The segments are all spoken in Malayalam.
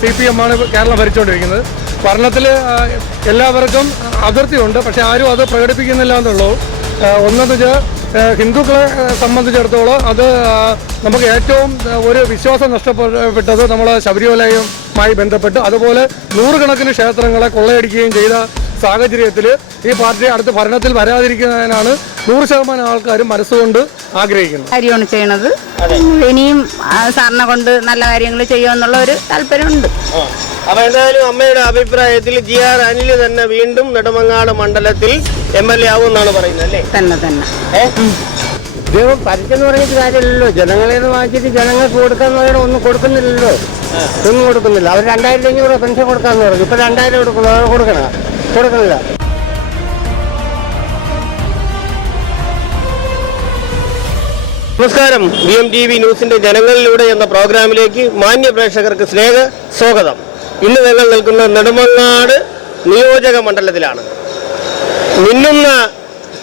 CPM ആണ് കേരളം ഭരിച്ചുകൊണ്ടിരിക്കുന്നത്. ഭരണത്തിൽ എല്ലാവർക്കും അതിർത്തിയുണ്ട്, പക്ഷേ ആരും അത് പ്രകടിപ്പിക്കുന്നില്ല എന്നുള്ളൂ. ഒന്നെന്ന് വെച്ചാൽ ഹിന്ദുക്കളെ സംബന്ധിച്ചിടത്തോളം അത് നമുക്ക് ഏറ്റവും ഒരു വിശ്വാസം നഷ്ടപ്പെട്ടത് നമ്മൾ ശബരിമലയുമായി ബന്ധപ്പെട്ട്, അതുപോലെ നൂറുകണക്കിന് ക്ഷേത്രങ്ങളെ കൊള്ളയടിക്കുകയും ചെയ്ത സാഹചര്യത്തിൽ ഈ പാർട്ടി അടുത്ത ഭരണത്തിൽ വരാതിരിക്കുന്നതിനാണ് 100% ആൾക്കാരും മനസ്സുകൊണ്ട് ആഗ്രഹിക്കുന്നത്. കാര്യമാണ് ചെയ്യണത്. ഇനിയും സാറിനെ കൊണ്ട് നല്ല കാര്യങ്ങൾ ചെയ്യുമെന്നുള്ള ഒരു താല്പര്യമുണ്ട്. അപ്പൊ എന്തായാലും അമ്മയുടെ അഭിപ്രായത്തിൽ GR അനിൽ തന്നെ വീണ്ടും നെടുമങ്ങാട് മണ്ഡലത്തിൽ MLA ആവും എന്നാണ് പറയുന്നത് അല്ലേ? തന്നെ ഇദ്ദേഹം പരസ്യം പറഞ്ഞിട്ട് കാര്യമില്ലല്ലോ. ജനങ്ങളെ വാങ്ങിച്ചിട്ട് ജനങ്ങൾക്ക് കൊടുക്കാന്ന് പറയണ ഒന്നും കൊടുക്കുന്നില്ലല്ലോ. ഒന്നും കൊടുക്കുന്നില്ല. അവർ 2500 പെൻഷൻ കൊടുക്കാന്ന് പറഞ്ഞു. ഇപ്പൊ 2000 കൊടുക്കണില്ല. നമസ്കാരം. BMTV ന്യൂസിന്റെ ജനങ്ങളിലൂടെ എന്ന പ്രോഗ്രാമിലേക്ക് മാന്യ പ്രേക്ഷകർക്ക് സ്നേഹ സ്വാഗതം. ഇന്ന് ഞങ്ങൾ നിൽക്കുന്ന നെടുമങ്ങാട് നിയോജക മണ്ഡലത്തിലാണ്. മിന്നുന്ന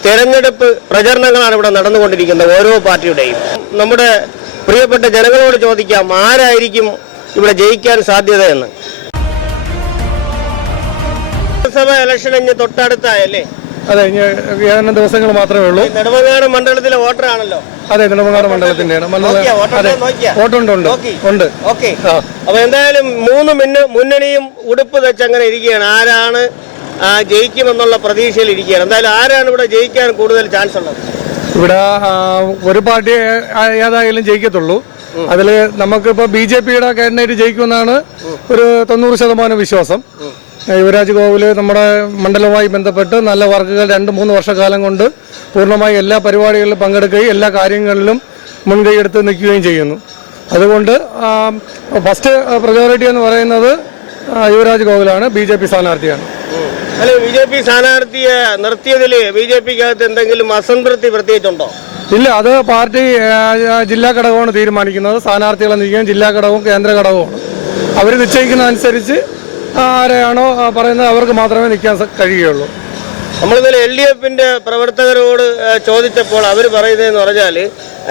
തെരഞ്ഞെടുപ്പ് പ്രചരണങ്ങളാണ് ഇവിടെ നടന്നുകൊണ്ടിരിക്കുന്നത്, ഓരോ പാർട്ടിയുടെയും. നമ്മുടെ പ്രിയപ്പെട്ട ജനങ്ങളോട് ചോദിക്കാം, ആരായിരിക്കും ഇവിടെ ജയിക്കാൻ സാധ്യതയെന്ന്. ലോക്സഭാ ഇലക്ഷൻ ഇനി തൊട്ടടുത്തായല്ലേ? അതെ, ഇനി ഏതാനും ദിവസങ്ങൾ മാത്രമേ ഉള്ളൂ. നെടുമങ്ങാട് മണ്ഡലത്തിലെ വോട്ടറാണല്ലോ. അതെ, നെടുമങ്ങാട് മണ്ഡലത്തിന്റെയാണ്. ഉണ്ട്. ഓക്കെ. അപ്പൊ എന്തായാലും മൂന്ന് മുന്നണിയും ഉടുപ്പ് വെച്ചങ്ങനെ ഇരിക്കുകയാണ്. ആരാണ് ജയിക്കുമെന്നുള്ള പ്രതീക്ഷയിൽ ഇരിക്കുകയാണ്. എന്തായാലും ആരാണ് ഇവിടെ ജയിക്കാൻ കൂടുതൽ ചാൻസ് ഉള്ളത്? ഇവിടെ ഒരു പാർട്ടി ഏതായാലും ജയിക്കത്തുള്ളൂ. അതിൽ നമുക്കിപ്പോൾ BJPയുടെ കാൻഡിഡേറ്റ് ജയിക്കുമെന്നാണ് ഒരു 90% വിശ്വാസം. യുവരാജ് ഗോകുൽ നമ്മുടെ മണ്ഡലവുമായി ബന്ധപ്പെട്ട് നല്ല വർക്കുകൾ 2-3 വർഷക്കാലം കൊണ്ട് പൂർണ്ണമായി എല്ലാ പരിപാടികളിലും പങ്കെടുക്കുകയും എല്ലാ കാര്യങ്ങളിലും മുൻകൈ എടുത്ത് നിൽക്കുകയും ചെയ്യുന്നു. അതുകൊണ്ട് ഫസ്റ്റ് പ്രയോറിറ്റി എന്ന് പറയുന്നത് യുവരാജ് ഗോകുലാണ്. BJP സ്ഥാനാർത്ഥിയാണ്. അല്ലെ, BJP സ്ഥാനാർത്ഥിയെ നിർത്തിയതിൽ BJPക്കകത്ത് എന്തെങ്കിലും അസംതൃപ്തി പ്രത്യേകിച്ചുണ്ടോ? ഇല്ല, അത് പാർട്ടി ജില്ലാ ഘടകമാണ് തീരുമാനിക്കുന്നത്. സ്ഥാനാർത്ഥികളെ നിൽക്കാൻ ജില്ലാ ഘടകവും കേന്ദ്ര ഘടകവുമാണ്. അവർ നിശ്ചയിക്കുന്നതനുസരിച്ച് ആരെയാണോ പറയുന്നത് അവർക്ക് മാത്രമേ നിൽക്കാൻ കഴിയുകയുള്ളൂ. നമ്മളിന്നലെ LDFന്റെ പ്രവർത്തകരോട് ചോദിച്ചപ്പോൾ അവർ പറയുന്നതെന്ന് പറഞ്ഞാൽ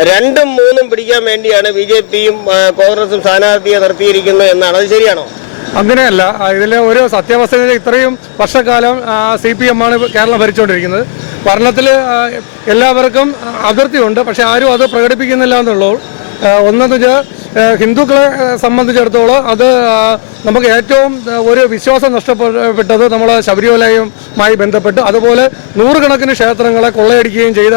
2ഉം 3ഉം പിടിക്കാൻ വേണ്ടിയാണ് BJPയും കോൺഗ്രസും സ്ഥാനാർത്ഥിയെ നിർത്തിയിരിക്കുന്നത് എന്നാണ്. അത് ശരിയാണോ? അങ്ങനെയല്ല. ഇതിലെ ഒരു സത്യാവസ്ഥ, ഇത്രയും വർഷക്കാലം CPM ആണ് കേരളം ഭരിച്ചുകൊണ്ടിരിക്കുന്നത്. ഭരണത്തിൽ എല്ലാവർക്കും അതിർത്തിയുണ്ട്, പക്ഷേ ആരും അത് പ്രകടിപ്പിക്കുന്നില്ല എന്നുള്ളൂ. ഒന്നെന്ന് വെച്ചാൽ ഹിന്ദുക്കളെ സംബന്ധിച്ചിടത്തോളം അത് നമുക്ക് ഏറ്റവും ഒരു വിശ്വാസം നഷ്ടപ്പെട്ടത് നമ്മൾ ശബരിമലയുമായി ബന്ധപ്പെട്ട്, അതുപോലെ നൂറുകണക്കിന് ക്ഷേത്രങ്ങളെ കൊള്ളയടിക്കുകയും ചെയ്ത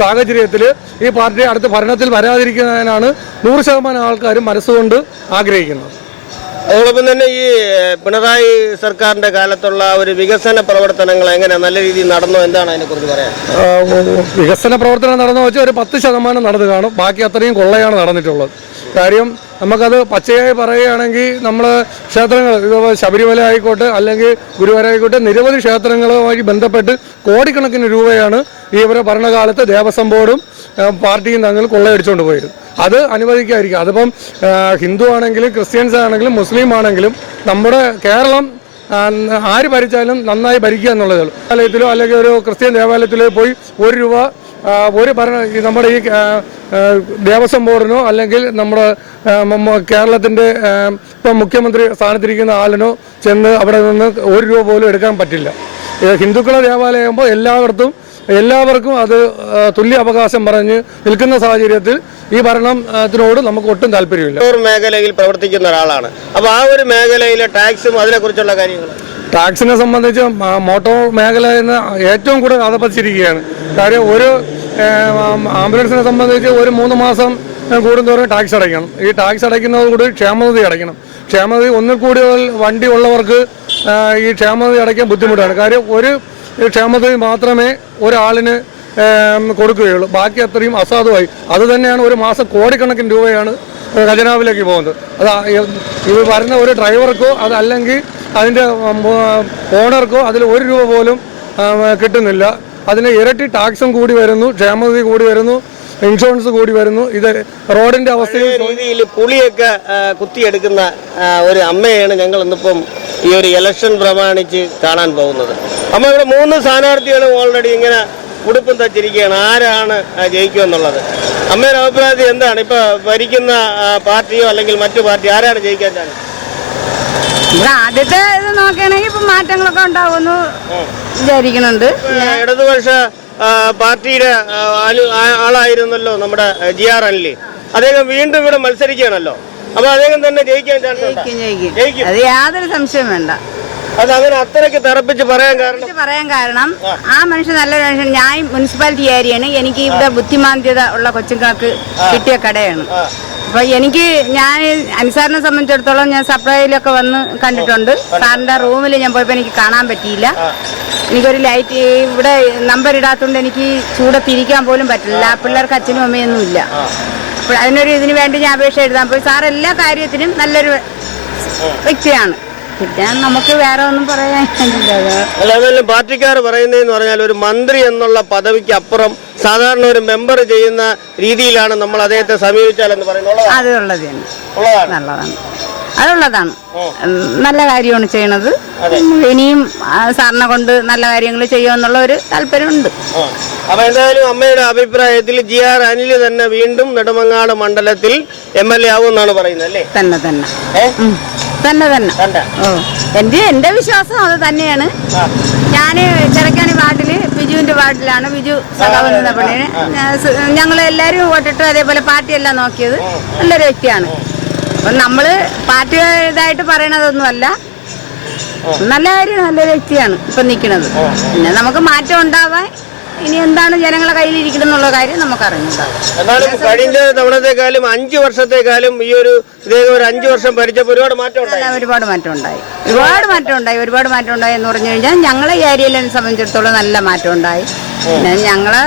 സാഹചര്യത്തിൽ ഈ പാർട്ടി അടുത്ത ഭരണത്തിൽ വരാതിരിക്കുന്നതിനാണ് 100% ആൾക്കാരും മനസ്സുകൊണ്ട് ആഗ്രഹിക്കുന്നത്. അതോടൊപ്പം തന്നെ ഈ പിണറായി സർക്കാരിന്റെ കാലത്തുള്ള ഒരു വികസന പ്രവർത്തനങ്ങൾ എങ്ങനെ നല്ല രീതിയിൽ നടന്നോ, എന്താണ് അതിനെക്കുറിച്ച് പറയാൻ? വികസന പ്രവർത്തനം നടന്നു വെച്ചാൽ ഒരു 10% നടന്നു കാണും. ബാക്കി അത്രയും കൊള്ളയാണ് നടന്നിട്ടുള്ളത്. കാര്യം നമുക്കത് പച്ചയായി പറയുകയാണെങ്കിൽ നമ്മൾ ക്ഷേത്രങ്ങൾ, ശബരിമല ആയിക്കോട്ടെ അല്ലെങ്കിൽ ഗുരുവായൂരായിക്കോട്ടെ, നിരവധി ക്ഷേത്രങ്ങളുമായി ബന്ധപ്പെട്ട് കോടിക്കണക്കിന് രൂപയാണ് ഇവരെ ഭരണകാലത്ത് ദേവസ്വം ബോർഡും പാർട്ടിയും തമ്മിൽ കൊള്ളയടിച്ചുകൊണ്ട് പോയത്. അത് അനുവദിക്കാതിരിക്കുക. അതിപ്പം ഹിന്ദു ആണെങ്കിലും ക്രിസ്ത്യൻസ് ആണെങ്കിലും മുസ്ലിം ആണെങ്കിലും നമ്മുടെ കേരളം ആര് ഭരിച്ചാലും നന്നായി ഭരിക്കുക എന്നുള്ളതേ ഉള്ളൂ. ദേവാലയത്തിലോ അല്ലെങ്കിൽ ഒരു ക്രിസ്ത്യൻ ദേവാലയത്തിലോ പോയി 1 രൂപ നമ്മുടെ ഈ ദേവസ്വം ബോർഡിനോ അല്ലെങ്കിൽ നമ്മുടെ കേരളത്തിൻ്റെ ഇപ്പം മുഖ്യമന്ത്രി സ്ഥാനത്തിരിക്കുന്ന ആളിനോ ചെന്ന് അവിടെ നിന്ന് 1 രൂപ പോലും എടുക്കാൻ പറ്റില്ല. ഹിന്ദുക്കളെ ദേവാലയമാകുമ്പോൾ എല്ലാവർക്കും അത് തുല്യ അവകാശം പറഞ്ഞ് നിൽക്കുന്ന സാഹചര്യത്തിൽ ഈ ഭരണത്തിനോട് നമുക്ക് ഒട്ടും താല്പര്യമില്ല. മേഖലയിൽ പ്രവർത്തിക്കുന്ന ഒരാളാണ്. അപ്പോൾ ആ ഒരു മേഖലയിലെ ടാക്സും അതിനെക്കുറിച്ചുള്ള കാര്യങ്ങൾ, ടാക്സിനെ സംബന്ധിച്ച് മോട്ടോർ മേഖല എന്ന് ഏറ്റവും കൂടുതൽ അധപ്പതിച്ചിരിക്കുകയാണ്. കാര്യം ഒരു ആംബുലൻസിനെ സംബന്ധിച്ച് ഒരു 3 മാസം കൂടുന്തോറും ടാക്സ് അടയ്ക്കണം. ഈ ടാക്സ് അടയ്ക്കുന്നതോടുകൂടി ക്ഷേമനിധി അടയ്ക്കണം. ക്ഷേമനിധി ഒന്നിൽ കൂടുതൽ വണ്ടി ഉള്ളവർക്ക് ഈ ക്ഷേമനിധി അടയ്ക്കാൻ ബുദ്ധിമുട്ടാണ്. കാര്യം ഒരു ക്ഷേമനിധി മാത്രമേ ഒരാളിന് കൊടുക്കുകയുള്ളൂ. ബാക്കി അത്രയും അസാധുവായി. അതുതന്നെയാണ് ഒരു മാസം കോടിക്കണക്കിന് രൂപയാണ് ഖജനാവിലേക്ക് പോകുന്നത്. അത് ഇത് വരുന്ന ഒരു ഡ്രൈവർക്കോ അതല്ലെങ്കിൽ അതിൻ്റെ ഓണർക്കോ അതിൽ 1 രൂപ പോലും കിട്ടുന്നില്ല. അതിന് ഇരട്ടി ടാക്സും കൂടി വരുന്നു, ക്ഷേമനിധി കൂടി വരുന്നു, ഇൻഷുറൻസ് കൂടി വരുന്നു. ഇത് റോഡിന്റെ അവസ്ഥയിൽ രീതിയിൽ പുളിയൊക്കെ കുത്തിയെടുക്കുന്ന ഒരു അമ്മയാണ് ഞങ്ങൾ ഇന്നിപ്പം ഈ ഒരു ഇലക്ഷൻ പ്രമാണിച്ച് കാണാൻ പോകുന്നത്. അമ്മ, ഇവിടെ 3 സ്ഥാനാർത്ഥികളും ഓൾറെഡി ഇങ്ങനെ ഉടുപ്പും തച്ചിരിക്കുകയാണ്. ആരാണ് ജയിക്കുക എന്നുള്ളത് അമ്മയുടെ അഭിപ്രായത്തിൽ എന്താണ്? ഇപ്പൊ ഭരിക്കുന്ന പാർട്ടിയോ അല്ലെങ്കിൽ മറ്റു പാർട്ടി ആരാണ് ജയിക്കാൻ ചാൻസ്? ഇവിടെ ആദ്യത്തെ ഇത് നോക്കുകയാണെങ്കിൽ ഇപ്പൊ മാറ്റങ്ങളൊക്കെ ഉണ്ടാവുമെന്ന് വിചാരിക്കുന്നുണ്ട്. ഇടതുപക്ഷ പാർട്ടിയുടെ ആളായിരുന്നല്ലോ നമ്മുടെ GR അനിൽ. അദ്ദേഹം വീണ്ടും ഇവിടെ മത്സരിക്കുകയാണല്ലോ. അപ്പൊ അദ്ദേഹം തന്നെ ജയിക്കാൻ ചാൻസ് ഉണ്ടോ? ജയിക്കും. അത് യാതൊരു സംശയം വേണ്ട. അത് അങ്ങനെ അത്രയ്ക്ക് തറപ്പിച്ച് പറയാൻ കാരണം ആ മനുഷ്യൻ നല്ലൊരു മനുഷ്യൻ. ഞാൻ മുനിസിപ്പാലിറ്റി ഏരിയയാണ്. എനിക്ക് ഇവിടെ ബുദ്ധിമാന്ദ്യത ഉള്ള കൊച്ചുങ്ങൾക്ക് കിട്ടിയ കടയാണ്. അപ്പൊ ഞാൻ അൻസാറിനെ സംബന്ധിച്ചിടത്തോളം ഞാൻ സപ്ലൈയിലൊക്കെ വന്ന് കണ്ടിട്ടുണ്ട്. സാറിന്റെ റൂമിൽ ഞാൻ പോയപ്പോൾ എനിക്ക് കാണാൻ പറ്റിയില്ല. എനിക്കൊരു ലൈറ്റ് ഇവിടെ നമ്പർ ഇടാത്തതുകൊണ്ട് എനിക്ക് ചൂടത്തിരിക്കാൻ പോലും പറ്റില്ല. പിള്ളേർക്ക് അച്ഛനും അമ്മയൊന്നും ഇല്ല. അപ്പോൾ അതിനൊരു ഇതിന് വേണ്ടി ഞാൻ അപേക്ഷ എഴുതാൻ പോയി. സാർ എല്ലാ കാര്യത്തിനും നല്ലൊരു വ്യക്തിയാണ്. പിന്നെ നമുക്ക് വേറെ ഒന്നും പറയാനില്ല. പാർട്ടിക്കാർ പറയുന്നതെന്ന് പറഞ്ഞാൽ ഒരു മന്ത്രി എന്നുള്ള പദവിക്ക് അപ്പുറം സാധാരണ ഒരു മെമ്പർ ചെയ്യുന്ന രീതിയിലാണ് നമ്മൾ അദ്ദേഹത്തെ സമീപിച്ചാലെന്ന് പറയുന്നത്. അതുള്ളത് നല്ലതാണ്. അതുള്ളതാണ്. നല്ല കാര്യമാണ് ചെയ്യണത്. ഇനിയും സാറിനെ കൊണ്ട് നല്ല കാര്യങ്ങൾ ചെയ്യുമെന്നുള്ള ഒരു താല്പര്യമുണ്ട്. അപ്പൊ എന്തായാലും അമ്മയുടെ അഭിപ്രായത്തിൽ GR അനിൽ തന്നെ വീണ്ടും നെടുമങ്ങാട് മണ്ഡലത്തിൽ MLA ആവും എന്നാണ് പറയുന്നത് അല്ലേ? തന്നെ. എന്റെ വിശ്വാസം അത് തന്നെയാണ്. ഞാന് ചെറക്കാനി വാർഡില് ബിജുവിന്റെ വാർഡിലാണ്. ബിജു സഖാവെന്ന പണിയാണ്. ഞങ്ങൾ എല്ലാരും വോട്ടിട്ടു. അതേപോലെ പാർട്ടിയെല്ലാം നോക്കിയത് നല്ലൊരു വ്യക്തിയാണ്. അപ്പൊ നമ്മള് പാർട്ടി ഇതായിട്ട് പറയണതൊന്നുമല്ല. നല്ല കാര്യം, നല്ലൊരു വ്യക്തിയാണ് ഇപ്പൊ നിൽക്കുന്നത്. പിന്നെ നമുക്ക് മാറ്റം ഉണ്ടാവാൻ ഇനി എന്താണ് ജനങ്ങളെ കയ്യിലിരിക്കണം എന്നുള്ള കാര്യം നമുക്കറിഞ്ഞിട്ടുണ്ടാവും. എന്നാലും കഴിഞ്ഞ തവണത്തെക്കാളും 5 വർഷത്തെക്കാളും ഈ ഒരു ഇദ്ദേഹം ഒരു 5 വർഷം ഭരിച്ചപ്പോൾ ഒരുപാട് മാറ്റം ഉണ്ടായി എന്ന് പറഞ്ഞു കഴിഞ്ഞാൽ ഞങ്ങളെ ഏരിയയിലെ സംബന്ധിച്ചിടത്തോളം നല്ല മാറ്റം ഉണ്ടായി. പിന്നെ ഞങ്ങളെ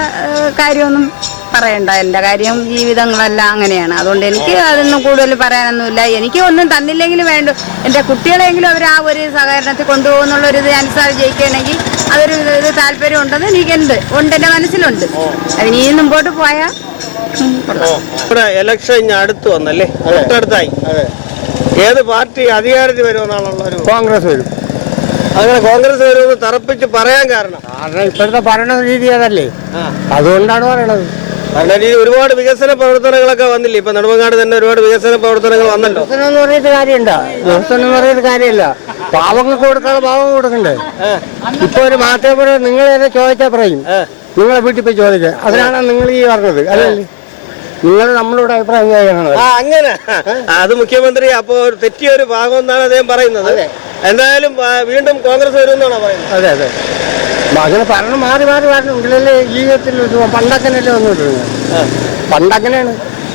കാര്യമൊന്നും പറയണ്ട. എൻ്റെ കാര്യം ജീവിതങ്ങളെല്ലാം അങ്ങനെയാണ്. അതുകൊണ്ട് എനിക്ക് അതൊന്നും കൂടുതൽ പറയാനൊന്നുമില്ല. എനിക്ക് ഒന്നും തന്നില്ലെങ്കിലും വേണ്ട, എൻ്റെ കുട്ടികളെങ്കിലും അവർ ആ ഒരു സഹകരണത്തിൽ കൊണ്ടുപോകുന്നുള്ളൊരിത് അനുസരിച്ച് ജയിക്കുകയാണെങ്കിൽ അതൊരു ഇത് താല്പര്യം ഉണ്ടെന്ന് എനിക്കുണ്ട്. എൻ്റെ മനസ്സിലുണ്ട്. അതിന് ഈ മുമ്പോട്ട് പോയാൽ ഇവിടെ ഇലക്ഷൻ അടുത്ത് വന്നല്ലേ? തൊട്ടടുത്തായി. ഏത് പാർട്ടി അധികാരത്തിൽ വരുമെന്നാണുള്ള ഒരു? കോൺഗ്രസ് വരും. അങ്ങനെ കോൺഗ്രസ് വരുമെന്ന് തറപ്പിച്ച് പറയാൻ കാരണം ഇപ്പോഴത്തെ ഭരണ രീതി അതല്ലേ, അതുകൊണ്ടാണ് പറയണത്. ഭരണരീതി ഒരുപാട് വികസന പ്രവർത്തനങ്ങളൊക്കെ വന്നില്ലേ? ഇപ്പൊ നെടുമങ്ങാട് തന്നെ ഒരുപാട് വികസന പ്രവർത്തനങ്ങൾ വന്നല്ലോ. വികസനം എന്ന് പറഞ്ഞിട്ട് കാര്യമുണ്ടോ? വികസനം എന്ന് പറഞ്ഞിട്ട് കാര്യമില്ല. പാവങ്ങൾക്ക് കൊടുക്കാതെ പാവം കൊടുക്കണ്ടേ? ഇപ്പൊ ഒരു മാറ്റം നിങ്ങൾ ഏതാ ചോദിച്ചാൽ പറയും. നിങ്ങളെ വീട്ടിൽ പോയി ചോദിക്കുക. അതിനാണ് നിങ്ങൾ ഈ പറഞ്ഞത് അല്ലല്ലേ? നിങ്ങൾ നമ്മളോട് അഭിപ്രായം ചെയ്യണത്. അങ്ങനെ അത് മുഖ്യമന്ത്രി അപ്പോ തെറ്റിയ ഒരു ഭാഗം എന്നാണ് അദ്ദേഹം പറയുന്നത്. എന്തായാലും വീണ്ടും കോൺഗ്രസ് വരുമെന്നാണോ പറയുന്നത്? അതെ. അങ്ങനെ ഭരണം മാറി വരണം. എങ്കിലല്ലേ ജീവിതത്തിൽ പണ്ടക്കനല്ലേ വന്നുകൊണ്ടിരുന്നത്. പണ്ടങ്ങനെയാണ്.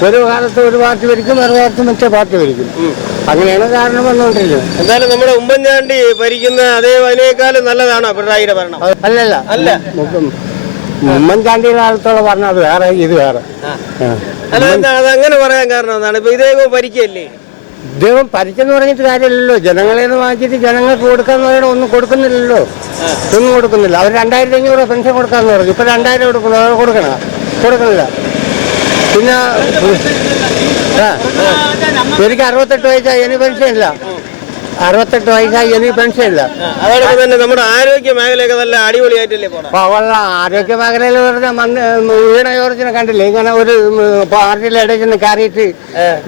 ഒരു കാലത്ത് ഒരു പാർട്ടി ഭരിക്കും, ഒരു കാലത്ത് മറ്റേ പാർട്ടി ഭരിക്കും. അങ്ങനെയാണ് കാരണം വന്നുകൊണ്ടിരിക്കുന്നത്. എന്തായാലും നമ്മുടെ ഉമ്മൻചാണ്ടി ഭരിക്കുന്ന അതിനേക്കാളും നല്ലതാണോ പിണറായിയുടെ ഭരണം? അല്ല. ഉമ്മൻചാണ്ടിയുടെ കാലത്തുള്ള ഭരണം അത് വേറെ, ഇത് വേറെ. അതങ്ങനെ പറയാൻ കാരണം എന്താണ്? ഇപ്പൊ ഇദ്ദേഹം ഭരിക്കല്ലേ? ഇദ്ദേഹം ഭരിച്ചെന്ന് പറഞ്ഞിട്ട് കാര്യമില്ലല്ലോ. ജനങ്ങളെ വാങ്ങിച്ചിട്ട് ജനങ്ങൾക്ക് കൊടുക്കാന്ന് പറയണ ഒന്നും കൊടുക്കുന്നില്ലല്ലോ. ഒന്നും കൊടുക്കുന്നില്ല. അവർ 2500 പെൻഷൻ കൊടുക്കാന്ന് പറഞ്ഞു. ഇപ്പൊ 2000 കൊടുക്കണില്ല. പിന്നെ എനിക്ക് 68 വയസ്സായി, എനിക്ക് പെൻഷൻ ഇല്ല. 68 വയസ്സായി, എനിക്ക് പെൻഷൻ ഇല്ല. അതോടൊപ്പം തന്നെ നമ്മുടെ ആരോഗ്യ മേഖലയൊക്കെ നല്ല അടിപൊളിയായിട്ടല്ലേ പോണം? ആരോഗ്യ മേഖലയിൽ വീണ ജോർജിനെ കണ്ടില്ലേ? ഇങ്ങനെ ഒരു പാർട്ടിയിലെ ഇടയിൽ നിന്ന് കയറിയിട്ട്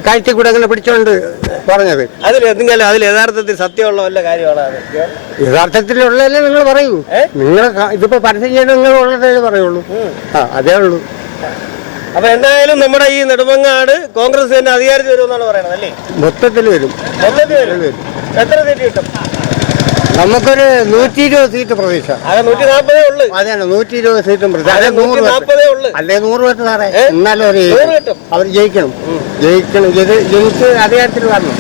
കഴുത്തി കൂടെ അങ്ങനെ പിടിച്ചോണ്ട് പറഞ്ഞത്. അതിൽ യഥാർത്ഥത്തിൽ സത്യമുള്ള വല്ല കാര്യമാണ്? യഥാർത്ഥത്തിലുള്ളതല്ലേ നിങ്ങൾ പറയൂ. നിങ്ങൾ ഇതിപ്പോ പരസ്യം ചെയ്ത് നിങ്ങൾ ഉള്ളതേ പറയുള്ളൂ. അതേ ഉള്ളൂ. അപ്പൊ എന്തായാലും നമ്മുടെ ഈ നെടുമങ്ങാട് കോൺഗ്രസ് തന്നെ അധികാരത്തിൽ വരുമെന്നാണ് പറയുന്നത് അല്ലേ? മൊത്തത്തിൽ വരും. എത്ര സീറ്റ് കിട്ടും? നമുക്കൊരു 120 സീറ്റ് പ്രതീക്ഷ. അത് 140 ഉള്ളു. അതെയാണ് 120 സീറ്റും പ്രതീക്ഷ. അല്ലെ 100 വെട്ട് സാറേ. എന്നാലും അവർ ജയിക്കണം. ജയിച്ച് അധികാരത്തിൽ വരണം.